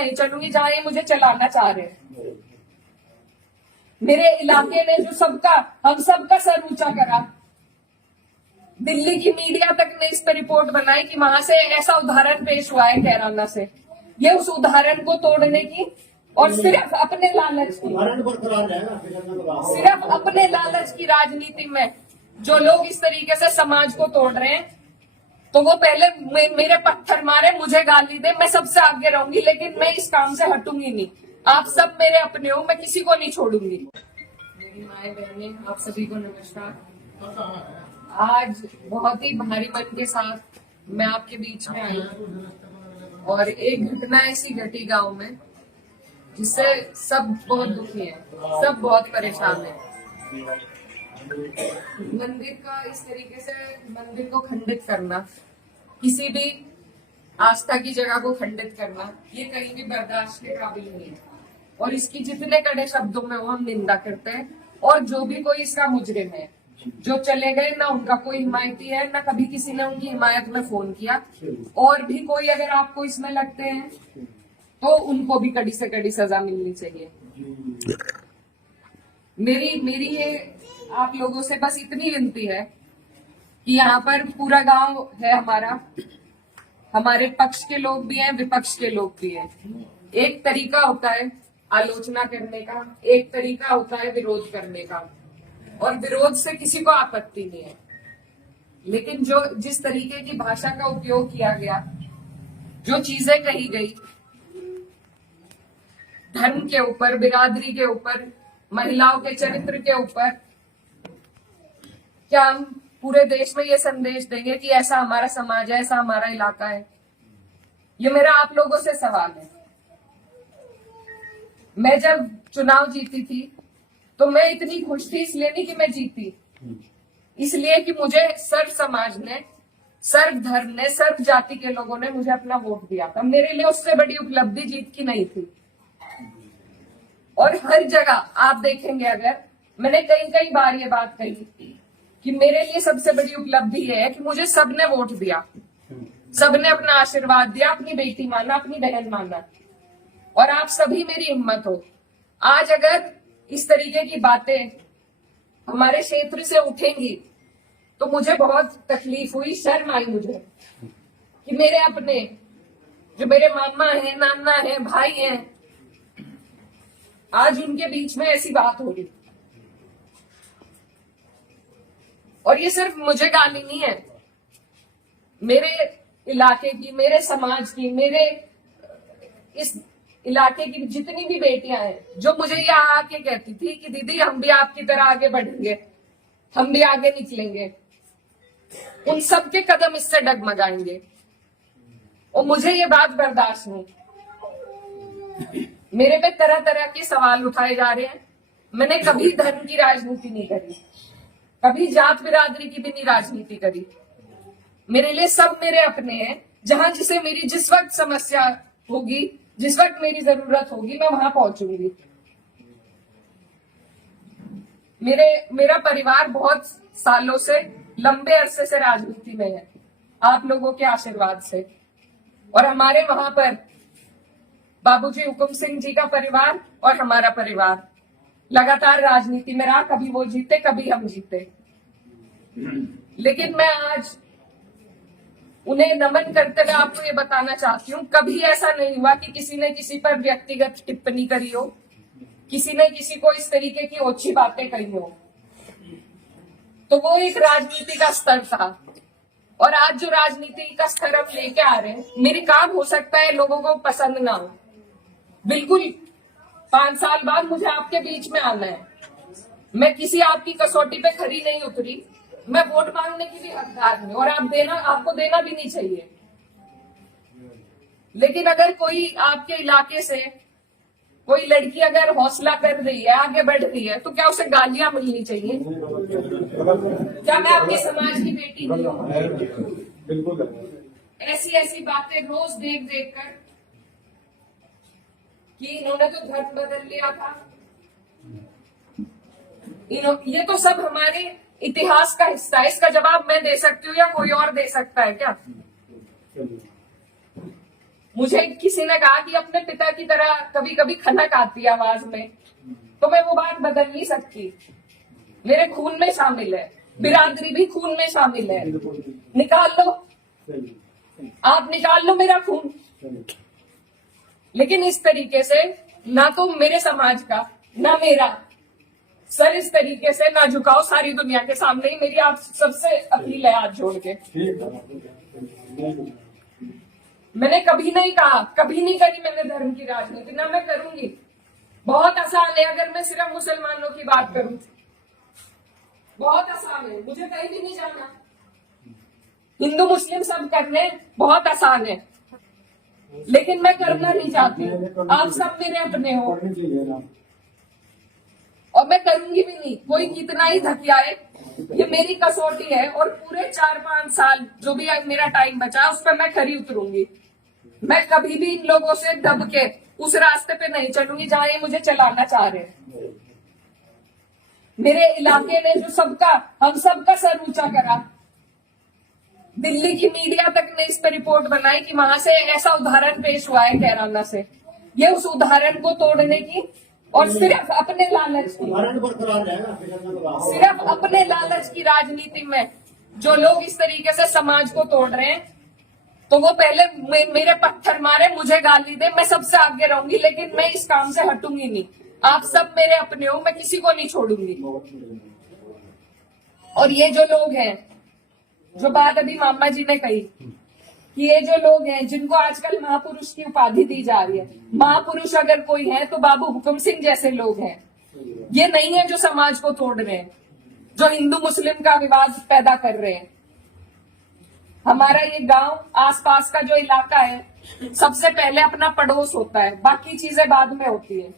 नहीं चलूंगी जहां ये मुझे चलाना चाह रहे हैं। मेरे इलाके ने जो सबका, हम सबका सर ऊंचा करा, दिल्ली की मीडिया तक ने इस पर रिपोर्ट बनाई कि वहां से ऐसा उदाहरण पेश हुआ है कैराना से। ये उस उदाहरण को तोड़ने की और सिर्फ अपने लालच की, सिर्फ अपने लालच की राजनीति में जो लोग इस तरीके से समाज को तोड़ रहे हैं, तो वो पहले मेरे पत्थर मारे, मुझे गाली दे, मैं सबसे आगे रहूंगी, लेकिन मैं इस काम से हटूंगी नहीं। आप सब मेरे अपने हो, मैं किसी को नहीं छोड़ूंगी। मेरी माए बहने, आप सभी को नमस्कार। आज बहुत ही भारी मन के साथ मैं आपके बीच में आई हूँ और एक घटना ऐसी घटी गांव में जिससे सब बहुत दुखी है, सब बहुत परेशान है। मंदिर का इस तरीके से मंदिर को खंडित करना, किसी भी आस्था की जगह को खंडित करना, ये कहीं भी बर्दाश्त के काबिल नहीं है और इसकी जितने कड़े शब्दों में वो हम निंदा करते हैं। और जो भी कोई इसका मुजरिम है, जो चले गए, ना उनका कोई हिमायती है, ना कभी किसी ने उनकी हिमायत में फोन किया, और भी कोई अगर आपको इसमें लगते हैं तो उनको भी कड़ी से कड़ी सजा मिलनी चाहिए। मेरी ये आप लोगों से बस इतनी विनती है कि यहाँ पर पूरा गांव है हमारा, हमारे पक्ष के लोग भी हैं, विपक्ष के लोग भी हैं। एक तरीका होता है आलोचना करने का, एक तरीका होता है विरोध करने का, और विरोध से किसी को आपत्ति नहीं है, लेकिन जो जिस तरीके की भाषा का उपयोग किया गया, जो चीजें कही गई धर्म के ऊपर, बिरादरी के ऊपर, महिलाओं के चरित्र के ऊपर, क्या हम पूरे देश में ये संदेश देंगे कि ऐसा हमारा समाज है, ऐसा हमारा इलाका है? ये मेरा आप लोगों से सवाल है। मैं जब चुनाव जीती थी तो मैं इतनी खुश थी, इसलिए नहीं कि मैं जीती, इसलिए कि मुझे सर्व समाज ने, सर्व धर्म ने, सर्व जाति के लोगों ने मुझे अपना वोट दिया था। मेरे लिए उससे बड़ी उपलब्धि जीत की नहीं थी। और हर जगह आप देखेंगे, अगर मैंने कई बार ये बात कही कि मेरे लिए सबसे बड़ी उपलब्धि है कि मुझे सबने वोट दिया, सबने अपना आशीर्वाद दिया, अपनी बेटी माना, अपनी बहन माना, और आप सभी मेरी हिम्मत हो। आज अगर इस तरीके की बातें हमारे क्षेत्र से उठेंगी तो मुझे बहुत तकलीफ हुई, शर्म आई मुझे कि मेरे अपने, जो मेरे मामा है, नाना है, भाई हैं, आज उनके बीच में ऐसी बात हो रही। और ये सिर्फ मुझे गाली नहीं है, मेरे इलाके की, मेरे समाज की, मेरे इस इलाके की जितनी भी बेटियां हैं, जो मुझे यहाँ आके कहती थी कि दीदी हम भी आपकी तरह आगे बढ़ेंगे, हम भी आगे निकलेंगे, उन सब के कदम इससे डगमगाएंगे। और मुझे ये बात बर्दाश्त नहीं। मेरे पे तरह तरह के सवाल उठाए जा रहे हैं। मैंने कभी धर्म की राजनीति नहीं करी, कभी जात बिरादरी की भी नहीं राजनीति करी। मेरे लिए सब मेरे अपने हैं। जहां जिसे मेरी जिस वक्त समस्या होगी, जिस वक्त मेरी जरूरत होगी, मैं वहां पहुंचूंगी। मेरा परिवार बहुत सालों से, लंबे अरसे से राजनीति में है, आप लोगों के आशीर्वाद से। और हमारे वहां पर बाबूजी हुकुम सिंह जी का परिवार और हमारा परिवार लगातार राजनीति में रहा। कभी वो जीते, कभी हम जीते, लेकिन मैं आज उन्हें नमन करते हुए आपको ये बताना चाहती हूँ, कभी ऐसा नहीं हुआ कि किसी ने किसी पर व्यक्तिगत टिप्पणी करी हो, किसी ने किसी को इस तरीके की ओछी बातें कही हो। तो वो एक राजनीति का स्तर था। और आज जो राजनीति का स्तर हम लेके आ रहे हैं, मेरे काम हो सकता है लोगों को पसंद ना हो, बिल्कुल 5 साल बाद मुझे आपके बीच में आना है, मैं किसी आपकी कसौटी पे खरी नहीं उतरी, मैं वोट मांगने की भी हकदार हूं, और आपको देना भी नहीं चाहिए। लेकिन अगर कोई आपके इलाके से कोई लड़की अगर हौसला कर रही है, आगे बढ़ रही है, तो क्या उसे गालियां मिलनी चाहिए? क्या मैं आपके समाज की बेटी नहीं हूं? ऐसी बातें रोज देख कर कि इन्होंने तो धर्म बदल लिया था, ये तो सब हमारे इतिहास का हिस्सा है। इसका जवाब मैं दे सकती हूँ या कोई और दे सकता है क्या? मुझे किसी ने कहा कि अपने पिता की तरह कभी कभी खनक आती है आवाज में, तो मैं वो बात बदल नहीं सकती। मेरे खून में शामिल है, बिरादरी भी खून में शामिल है। निकाल लो, आप निकाल लो मेरा खून, लेकिन इस तरीके से ना तो मेरे समाज का ना मेरा सर इस तरीके से ना झुकाओ सारी दुनिया के सामने ही। मेरी आप सबसे अपील है हाथ जोड़ के। मैंने कभी नहीं कहा, कभी नहीं करी मैंने धर्म की राजनीति, ना मैं करूंगी। बहुत आसान है अगर मैं सिर्फ मुसलमानों की बात करूं, बहुत आसान है, मुझे कहीं भी नहीं जाना। हिंदू मुस्लिम सब करने बहुत आसान है, लेकिन मैं करना नहीं चाहती। आप सब मेरे अपने हो और मैं करूंगी भी नहीं। कोई कितना ही धकियाए, ये मेरी कसौटी है और पूरे 4-5 साल जो भी मेरा टाइम बचा उस पर मैं खरी उतरूंगी। मैं कभी भी इन लोगों से दब के उस रास्ते पे नहीं चलूंगी जहां ये मुझे चलाना चाह रहे हैं। मेरे इलाके ने जो सबका हम सबका सर ऊंचा करा, दिल्ली की मीडिया तक ने इस पर रिपोर्ट बनाई कि वहां से ऐसा उदाहरण पेश हुआ है कैराना से। ये उस उदाहरण को तोड़ने की और सिर्फ अपने लालच की, सिर्फ अपने लालच की राजनीति में जो लोग इस तरीके से समाज को तोड़ रहे हैं, तो वो पहले मेरे पत्थर मारे, मुझे गाली दे, मैं सबसे आगे रहूंगी, लेकिन मैं इस काम से हटूंगी नहीं। आप सब मेरे अपने हो, मैं किसी को नहीं छोड़ूंगी। और ये जो लोग हैं, जो बात अभी मामा जी ने कही कि ये जो लोग हैं जिनको आजकल महापुरुष की उपाधि दी जा रही है, महापुरुष अगर कोई है तो बाबू हुकुम सिंह जैसे लोग हैं। ये नहीं है जो समाज को तोड़ रहे हैं, जो हिंदू मुस्लिम का विवाद पैदा कर रहे हैं। हमारा ये गांव आसपास का जो इलाका है, सबसे पहले अपना पड़ोस होता है, बाकी चीजें बाद में होती है।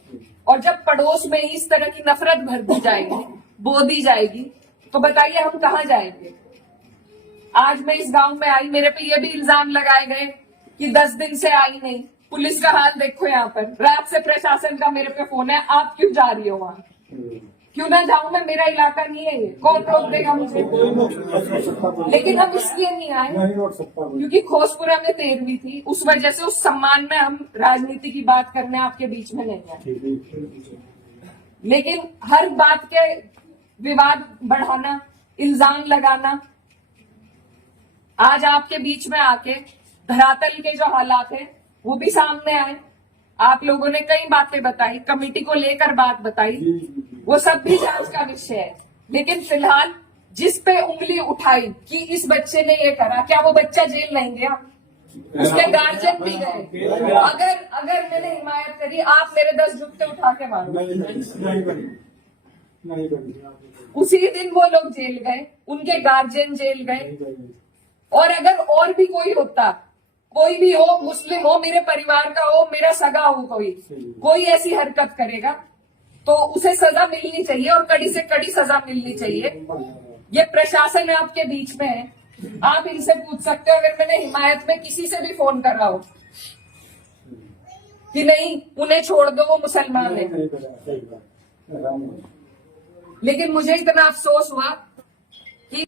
और जब पड़ोस में ही इस तरह की नफरत भर दी जाएगी, बो दी जाएगी, तो बताइए हम कहाँ जाएंगे। आज मैं इस गांव में आई, मेरे पे ये भी इल्जाम लगाए गए कि 10 दिन से आई नहीं। पुलिस का हाल देखो यहाँ पर, रात से प्रशासन का मेरे पे फोन है, आप क्यों जा रही हो वहाँ? क्यों ना जाऊं मैं, मेरा इलाका नहीं है ये, कौन रोक देगा मुझे? लेकिन हम इसलिए नहीं आए क्योंकि खोसपुरा में 13वीं थी, उस वजह से उस सम्मान में हम राजनीति की बात करने आपके बीच में नहीं आए। लेकिन हर बात के विवाद बढ़ाना, इल्जाम लगाना, आज आपके बीच में आके धरातल के जो हालात है वो भी सामने आए। आप लोगों ने कई बातें बताई, कमेटी को लेकर बात बताई, वो सब भी जांच का विषय है। लेकिन फिलहाल जिस पे उंगली उठाई कि इस बच्चे ने ये करा, क्या वो बच्चा जेल नहीं गया? उसके गार्जियन भी गए। अगर मैंने हिमायत करी, आप मेरे 10 जुत्ते उठा के मारो। उसी दिन वो लोग जेल गए, उनके गार्जियन जेल गए। और अगर और भी कोई होता, कोई भी हो, मुस्लिम हो, मेरे परिवार का हो, मेरा सगा हो, कोई ऐसी हरकत करेगा तो उसे सजा मिलनी चाहिए और कड़ी से कड़ी सजा मिलनी चाहिए। ये प्रशासन आपके बीच में है, आप इनसे पूछ सकते हो। अगर मैंने हिमायत में किसी से भी फोन कर रहा हो कि नहीं उन्हें छोड़ दो, वो मुसलमान है, लेकिन मुझे इतना अफसोस हुआ